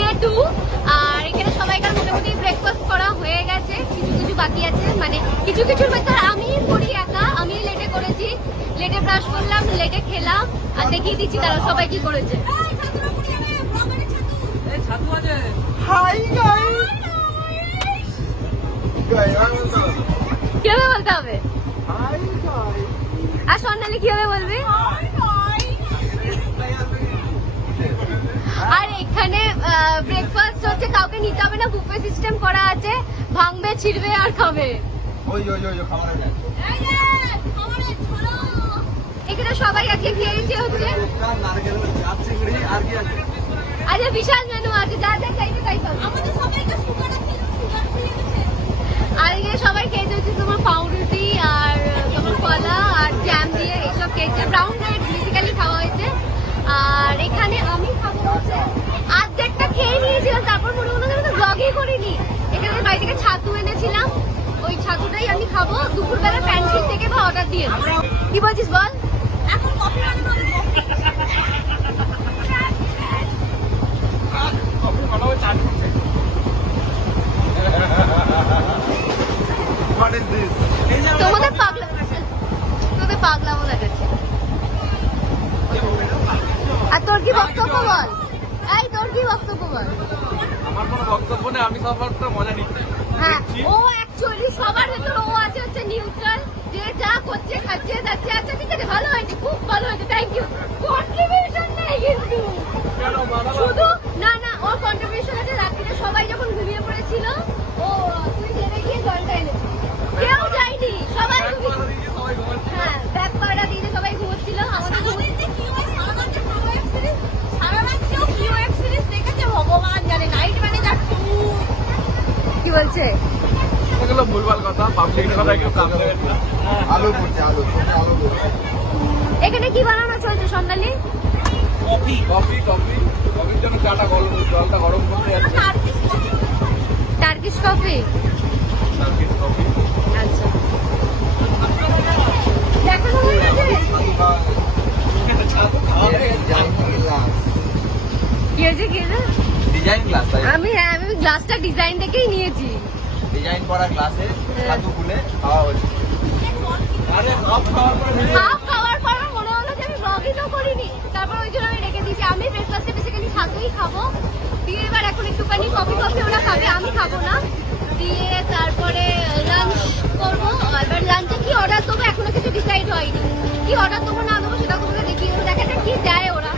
Day to আর এখানে সবাইকার মোটামুটি ব্রেকফাস্ট করা হয়ে গেছে কিছু কিছু বাকি আছে মানে কিছু কিছুর ভেতর আমি করি একা আমি লেটে করেছি লেটে ব্রাশ করলাম লেটে খেলাম আর দেখিয়ে দিচ্ছি তারা সবাই কি করেছে। হাই কীভাবে বলতে হবে? আর স্বর্ণালী কীভাবে বলবি? আর এখানে ব্রেকফাস্ট হচ্ছে কাউকে নিতে হবে না বুফে সিস্টেম করা আছে ভাঙবে ছিড়বে আর খাবে। ওই ওই ওই এখানে সবাই আজকে খেয়েছে হচ্ছে। আর আজকে বিশাল মেনু আছে যা যা চাইতে তাই পাবে আমাদের সবাইকে সুগার আছে আর এখানে সবাই খেয়েছে হচ্ছে তোমার পাউরুটি আর তোমার কলা আর জ্যাম দিয়ে এসব খেয়েছে। ব্রাউন ব্রেড বেসিক্যালি খাওয়া হয়েছে আর এখানে আমি খাব হচ্ছে আর্ধেকটা খেয়ে নিয়েছিলাম তারপর মনে মনে হলো ব্লগই করিনি এখানে বাড়ি থেকে ছাতু এনেছিলাম। ওই ছাতুটাই আমি খাব। দুপুরবেলা প্যান্টিন থেকে বা অর্ডার দিয়ে। কি বলছিস বল? এখন কফি বানানো হোয়াট ইজ দিস তোমাদের পাগলা তোদের পাগলামো লাগাচ্ছে আর তোর কি বক্তব্য বল এই তোর কি বক্তব্য বল আমার কোনো বক্তব্য নেই আমি সবার তো মজা নিচ্ছি হ্যাঁ ও অ্যাকচুয়ালি সবার ভেতর ও আছে হচ্ছে নিউট্রাল যে যা করছে খাচ্ছে যাচ্ছে আচ্ছা ঠিক আছে ভালো হয়েছে খুব ভালো হয়েছে থ্যাংক ইউ কন্ট্রিবিউশন নেই কিন্তু কেন মানা শুধু না না ওর কন্ট্রিবিউশন আছে রাত্রিতে সবাই যখন ঘুমিয়ে পড়েছিল ও তুই জেনে গিয়ে জলটা এনেছিস কেউ যায়নি সবাই ঘুমিয়ে সবাই ঘুমাচ্ছে হ্যাঁ ব্যাক পাড়া দিয়ে সবাই ঘুমোচ্ছিল আমাদের ঘুমোচ্ছে কি এগুলো ভুলভাল কথা পাবলিকের কথা একটু কাম না আলু করছে আলু আলু এখানে কি বানানো চলছে সন্ধ্যালি? Coffee coffee coffee. কফির জন্য চাটা গরম জলটা গরম করতে যাচ্ছে। টার্কিশ কফি কফি আচ্ছা। দেখানো কি হয়েছে কি হয়েছে? ডিজাইন গ্লাস তাই আমি হ্যাঁ আমি গ্লাসটা ডিজাইন দেখেই নিয়েছি। ডিজাইন করা গ্লাসে ছাতু খুলে খাওয়া হচ্ছে আরে খাওয়ার পরে হাফ খাওয়ার পর মনে হলো যে আমি ব্লগই তো করিনি। তারপর ওই জন্য আমি রেখে দিয়েছি। আমি ব্রেকফাস্টে বেসিক্যালি ছাতুই খাব। দিয়ে এবার এখন একটুখানি কফি কফি ওরা খাবে আমি খাব না। দিয়ে তারপরে লাঞ্চ করব। এবার লাঞ্চে কি অর্ডার দেবো এখনও কিছু ডিসাইড হয়নি। কি অর্ডার দেবো না দেবো সেটা তোমাকে দেখি দেখা যাক কি দেয় ওরা।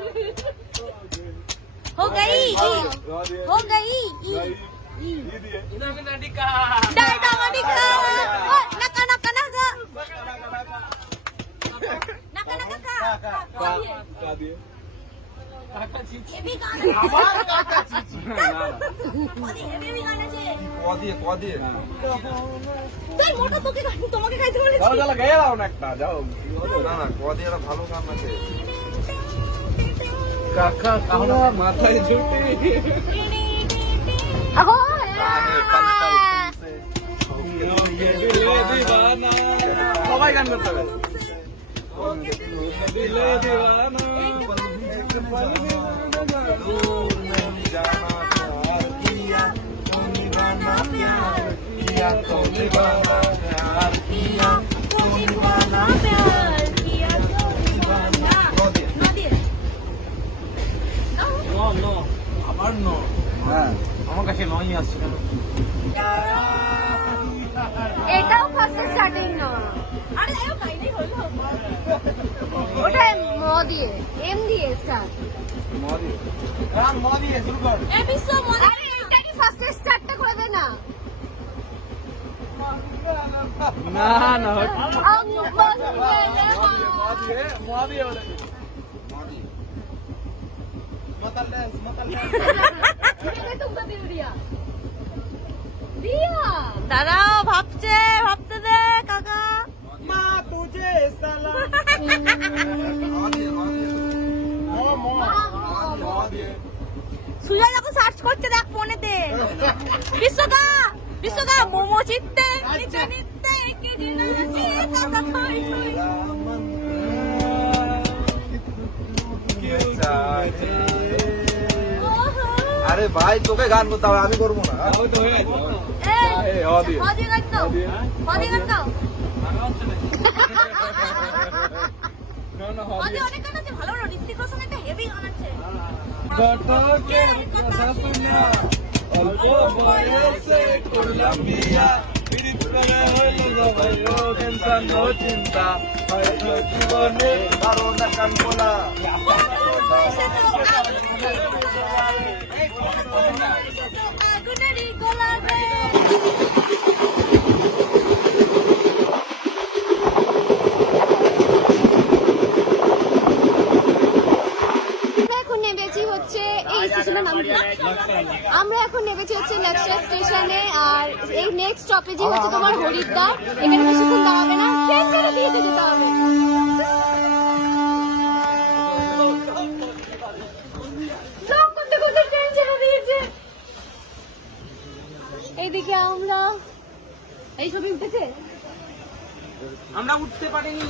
हो गई हो गई डायटा मनिका नका नका नका नका नका का ये भी गाना ये भी गाना चाहिए ক দিয়ে ক দিয়ে তুই মোটা তোকে তোমাকে খাইতে বলেছি যাও যাও গেয়ে দাও না একটা যাও না না ক দিয়ে একটা ভালো গান আছে কাকা কাকা মাথায় জুটি। সবাই গান করতে হবে। দিলে দিবানা। তুমি বানা হ্যাঁ। আমার কাছে নই আসছে এটাও স্টার্টিং না। আরে আয়ো কাইনি হলো। ওটা ম দিয়ে এম দিয়ে স্টার্ট মদি রাম মদি শুরু কর। এপিসোড আরে এটা কি ফার্স্ট স্টার্টটা করে দে না। না না দিয়ে দিয়ে Metal দাঁড়াও ভাবছে ভাবতে দে কাকা। মা তুঝে সুজয় যখন সার্চ করছে দেখ ফোনেতে। বিশ্বকা বিশ্বকা মোমো চিত্তে নিচে আরে ভাই তোকে গান করতে হবে আমি করব না। তাও তো গেছে। ए এই, হদ আমরা এখন নেমেছি হচ্ছে লাক্সা স্টেশনে, আর এই নেক্সট স্টপেজই হচ্ছে তোমার হরিদ্বার। এখানে বেশিক্ষণ দাঁড়াবে না ট্রেন যেতে হবে সব করতে করতে ট্রেন ছেড়ে দিয়েছে এইদিকে আমরা এই ছবি উঠেছে আমরা উঠতে পারিনি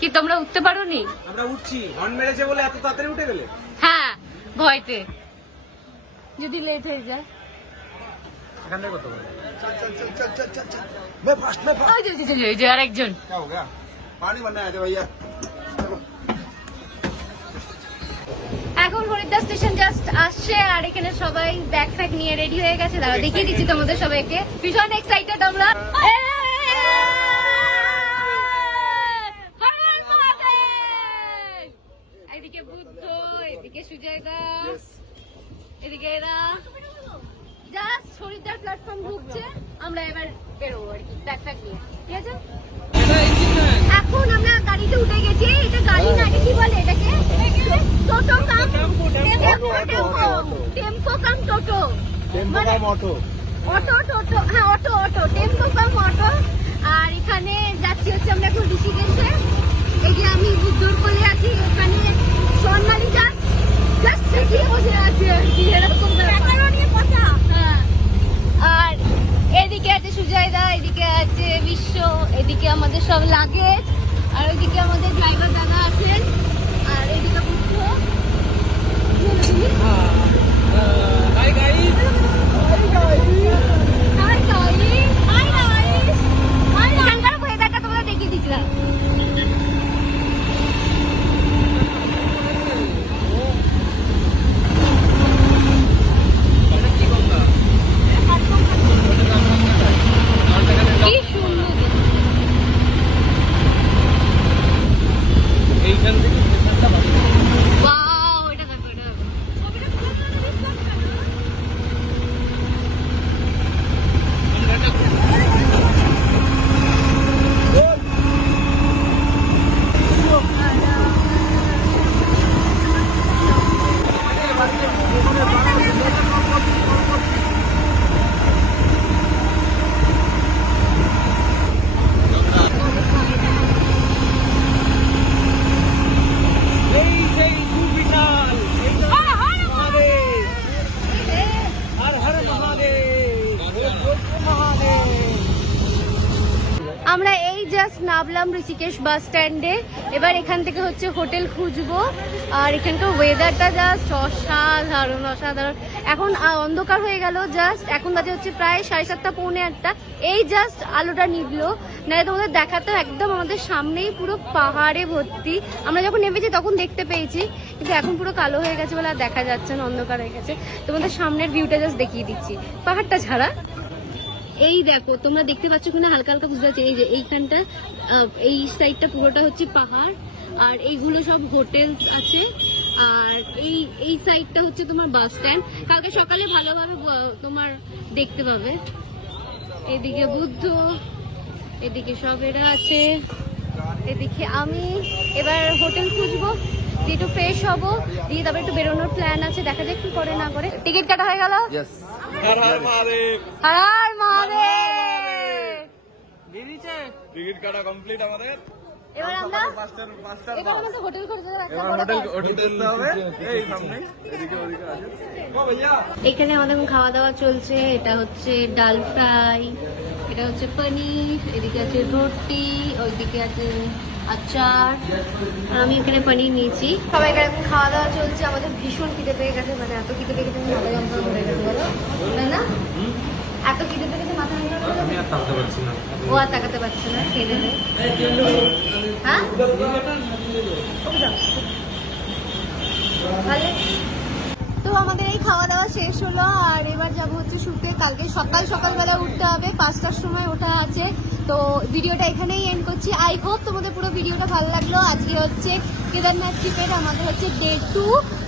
কি তোমরা উঠতে পারো নি আমরা উঠছি হর্ন মেরেছে বলে এত তাড়াতাড়ি উঠে গেলে হ্যাঁ ভয়তে যদি লেট হয়ে যায় এখান থেকে কত বলে চল চল চল চল চল চল চল मैं फास्ट मैं फास्ट ওই যে, যে, যে, যে, যে আরেকজন क्या हो गया पानी बनना है भैया এখন হরিদ্বার স্টেশন জাস্ট আসছে আর এখানে সবাই ব্যাগ ফ্যাগ নিয়ে রেডি হয়ে গেছে। দাঁড়া দেখিয়ে দিচ্ছি তোমাদের সবাইকে। ভীষণ এক্সাইটেড আমরা। মহাদেব! এদিকে বুদ্ধ এদিকে সুজয় এদিকে এরা। জাস্ট হরিদ্বার প্ল্যাটফর্ম ঢুকছে। আমরা এবার বেরোবো আর কি ব্যাগ ফ্যাগ নিয়ে। ঠিক আছে এখন আমরা গাড়িতে উঠে গেছি এটা গাড়ি না এটা কি বলে এটাকে toto cum tempo tempo tempo cum toto মানে অটো টোটো হ্যাঁ auto auto tempo cum auto আর এখানে যাচ্ছি হচ্ছে আমরা এখন ঋষিকেশে। এই যে আমি বুদ্ধর কোলে আছি ওখানে সোনমালি জাস্ট জাস্ট সেটিয়ে বসে আছে আর কি এরকম ব্যাপার। হ্যাঁ। আর এদিকে আছে সুজয়দা এদিকে আছে বিশ্ব এদিকে আমাদের সব লাগেজ আর ওইদিকে আমাদের ড্রাইভার দাদা আছেন। আর এদিকে Buddha. Hi guys. Hi guys. Rishikesh বাস স্ট্যান্ডে। এবার এখান থেকে হচ্ছে হোটেল খুঁজবো। আর এখানকার ওয়েদারটা জাস্ট অসাধারণ অসাধারণ। এখন অন্ধকার হয়ে গেল জাস্ট এখন বাজে হচ্ছে প্রায় সাড়ে সাতটা, পৌনে আটটা। এই জাস্ট আলোটা নিবলো না তোমাদের দেখাতে একদম আমাদের সামনেই পুরো পাহাড়ে ভর্তি। আমরা যখন নেমেছি তখন দেখতে পেয়েছি, কিন্তু এখন পুরো কালো হয়ে গেছে বলে আর দেখা যাচ্ছে না, অন্ধকার হয়ে গেছে। তোমাদের সামনের ভিউটা জাস্ট দেখিয়ে দিচ্ছি। পাহাড়টা ছাড়া। এই দেখো, তোমরা দেখতে পাচ্ছ কিনা, হালকা হালকা বুঝতে পারছি, এই যে এইখানটা এই সাইডটা পুরোটা হচ্ছে পাহাড়, আর এইগুলো সব হোটেল আছে, আর এই এই সাইডটা হচ্ছে তোমার বাস স্ট্যান্ড কালকে সকালে ভালোভাবে তোমার দেখতে পাবে। এদিকে বুদ্ধ, এদিকে সব এরা আছে। এদিকে আমি, এবার হোটেল খুঁজবো দিয়ে একটু ফ্রেশ হব, দিয়ে তারপর একটু বেরোনোর প্ল্যান আছে, দেখা যাক কি করে না করে। টিকিট কাটা হয়ে গেল? হর হর মহাদেব হার মহাদেব বেরিয়েছে টিকিট কাটা কমপ্লিট আমাদের। এবার আমরা পাঁচটার পাঁচটার হোটেল খুঁজতে একটা এবার বড় হোটেল ঘর। হোটেল দেখতে হবে। এই সামনে এদিকে ওদিকে আছে ও ভাইয়া। এখানে আমাদের এখন খাওয়া দাওয়া চলছে। এটা হচ্ছে ডাল ফ্রাই এটা হচ্ছে পনির এদিকে আছে রুটি ওইদিকে আছে আচার আর আমি এখানে পনির নিয়েছি। সবাই এখানে খাওয়া দাওয়া চলছে আমাদের ভীষণ খিদে পেয়ে গেছে মানে এত খিদে পেয়ে গেছে মাথা যন্ত্রণা করে গেছে বলো। তাই না? এত খিদে পেয়ে গেছে মাথা যন্ত্রণা ও আর তাকাতে পারছে না খেয়ে নেবে। হ্যাঁ। ভালো তো আমাদের এই খাওয়া দাওয়া শেষ হলো আর এবার যাব হচ্ছে শুতে। কালকে সকাল সকালবেলা উঠতে হবে পাঁচটার সময় ওঠা আছে। তো ভিডিওটা এখানেই এন্ড করছি। আই হোপ তোমাদের পুরো ভিডিওটা ভালো লাগল। আজকে হচ্ছে কেদারনাথ ট্রিপের আমাদের হচ্ছে ডে টু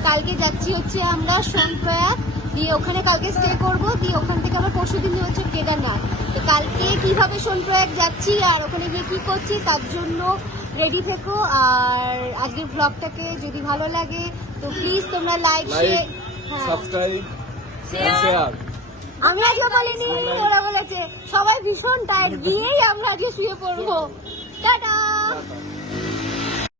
কালকে যাচ্ছি হচ্ছে আমরা সোনপ্রয়াগ দিয়ে ওখানে কালকে স্টে করব। দিয়ে ওখান থেকে আবার পরশু দিন হচ্ছে কেদারনাথ। তো কালকে কীভাবে সোনপ্রয়াগ যাচ্ছি আর ওখানে গিয়ে কী করছি তার জন্য রেডি থেকো। আর আজকের ব্লগটাকে যদি ভালো লাগে তো প্লিজ তোমরা লাইক শেয়ার হ্যাঁ। সাবস্ক্রাইব শেয়ার আমি আজকে বলিনি ওরা বলেছে সবাই ভীষণ টায়ার্ড গিয়েই আমরা আজকে শুয়ে পড়ব। টাটা!